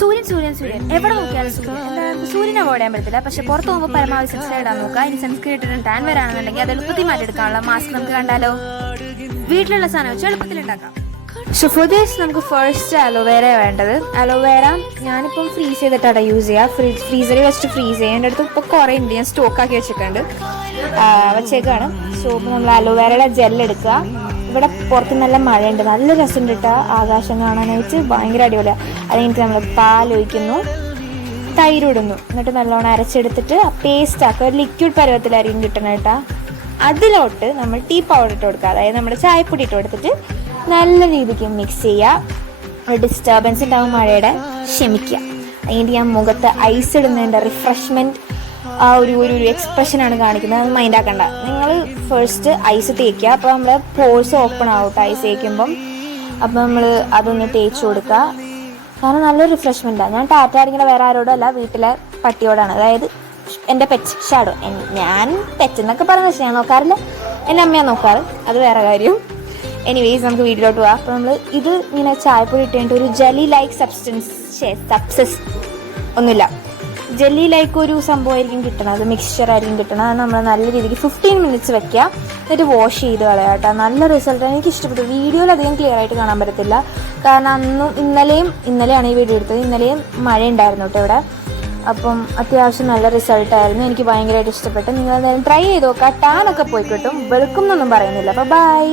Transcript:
സൂര്യൻ എവിടെ നോക്കിയാലും സൂര്യനെ അവോയ്ഡ് ചെയ്യാൻ പറ്റത്തില്ല. പക്ഷെ പുറത്ത് പോകുമ്പോൾ പരമാവധി സൺസ്ക്രീൻ ഇടാൻ നോക്കുക. ഇനി സൺസ്ക്രീൻ ഇട്ടിട്ട് ടാൻ വരാണെന്നുണ്ടെങ്കിൽ അത് എളുപ്പത്തിൽ മാറ്റിയെടുക്കാനുള്ള മാസ്ക് നമുക്ക് കണ്ടാലോ. വീട്ടിലുള്ള സാധനം വെച്ച് എളുപ്പത്തിൽ ഉണ്ടാക്കാം. സോ ഫോർ ദിസ് നമുക്ക് ഫസ്റ്റ് അലോവേര വേണ്ടത്. അലോവേര ഞാനിപ്പം ഫ്രീസ് ചെയ്തിട്ടാണ് യൂസ് ചെയ്യുക. ഫ്രീസറിൽ വെച്ചിട്ട് ഫ്രീസ് ചെയ്യാം. എൻ്റെ അടുത്ത് ഇപ്പോൾ കുറേ ഉണ്ട്, ഞാൻ സ്റ്റോക്കാക്കി വെച്ചേക്കാണ്. സോ ഇപ്പോൾ നമ്മൾ അലോവേരയുടെ ജെല്ലെടുക്കുക. ഇവിടെ പുറത്ത് നല്ല മഴയുണ്ട്, നല്ല രസമുണ്ട് കേട്ടോ ആകാശം കാണാനായിട്ട്, ഭയങ്കര അടിപൊളിയാണ്. അത് കഴിഞ്ഞിട്ട് നമ്മൾ പാലൊഴിക്കുന്നു, തൈരിടുന്നു, എന്നിട്ട് നല്ലോണം അരച്ചെടുത്തിട്ട് പേസ്റ്റ് ആക്കുക. ഒരു ലിക്വിഡ് പരുവത്തിലായിരിക്കും കിട്ടണം കേട്ടോ. അതിലോട്ട് നമ്മൾ ടീ പൗഡർ ഇട്ട് കൊടുക്കുക, അതായത് നമ്മുടെ ചായപ്പൊടി ഇട്ട് കൊടുത്തിട്ട് നല്ല രീതിക്ക് മിക്സ് ചെയ്യുക. ഡിസ്റ്റർബൻസ് ഉണ്ടാവും മഴയുടെ, ക്ഷമിക്കുക. അതിൻ്റെ ഞാൻ മുഖത്ത് ഐസ് ഇടുന്നതിൻ്റെ റിഫ്രഷ്മെൻറ്റ് ആ ഒരു എക്സ്പ്രഷനാണ് കാണിക്കുന്നത്. അത് മൈൻഡ് ആക്കണ്ട. നിങ്ങൾ ഫസ്റ്റ് ഐസ് തേക്കുക. അപ്പോൾ നമ്മൾ പോഴ്സ് ഓപ്പൺ ആവും ഐസ് തേക്കുമ്പം. അപ്പോൾ നമ്മൾ അതൊന്ന് തേച്ച് കൊടുക്കുക. കാരണം നല്ലൊരു റിഫ്രഷ്മെൻറ്റാണ്. ഞാൻ ടാറ്റ അടിക്കുന്ന വേറെ ആരോടും അല്ല, വീട്ടിലെ പട്ടിയോടാണ്. അതായത് എൻ്റെ പെറ്റ് ഷാഡോ. ഞാൻ പെറ്റ് എന്നൊക്കെ പറയുന്നത് പക്ഷേ ഞാൻ നോക്കാറില്ല, എൻ്റെ അമ്മയാണ് നോക്കാറ്, അത് വേറെ കാര്യം. എനിവേസ് നമുക്ക് വീട്ടിലോട്ട് പോകാം. അപ്പോൾ നമ്മൾ ഇത് ഇങ്ങനെ ചായപ്പൊടി ഇട്ട് ഒരു ജെല്ലി ലൈക്ക് സബ്സസ് ഒന്നുമില്ല, ജെല്ലി ലൈക്ക് ഒരു സംഭവമായിരിക്കും കിട്ടണം, അത് മിക്സ്ചറായിരിക്കും കിട്ടണം. അത് നമ്മൾ നല്ല രീതിക്ക് 15 മിനിറ്റ്സ് വെക്കുക, എന്നിട്ട് വാഷ് ചെയ്ത് കളയാം കേട്ടോ. നല്ല റിസൾട്ടാണ്, എനിക്ക് ഇഷ്ടപ്പെട്ടു. വീഡിയോയിൽ അധികം ക്ലിയർ ആയിട്ട് കാണാൻ പറ്റത്തില്ല, കാരണം ഇന്നലെയാണ് ഈ വീഡിയോ എടുത്തത്. ഇന്നലെയും മഴ ഉണ്ടായിരുന്നു കേട്ടോ ഇവിടെ. അപ്പം അത്യാവശ്യം നല്ല റിസൾട്ടായിരുന്നു, എനിക്ക് ഭയങ്കരമായിട്ട് ഇഷ്ടപ്പെട്ടു. നിങ്ങൾ എന്തായാലും ട്രൈ ചെയ്ത് നോക്കുക. ടാനൊക്കെ പോയി കിട്ടും, വെളുക്കും എന്നൊന്നും പറയുന്നില്ല. അപ്പോൾ ബൈ.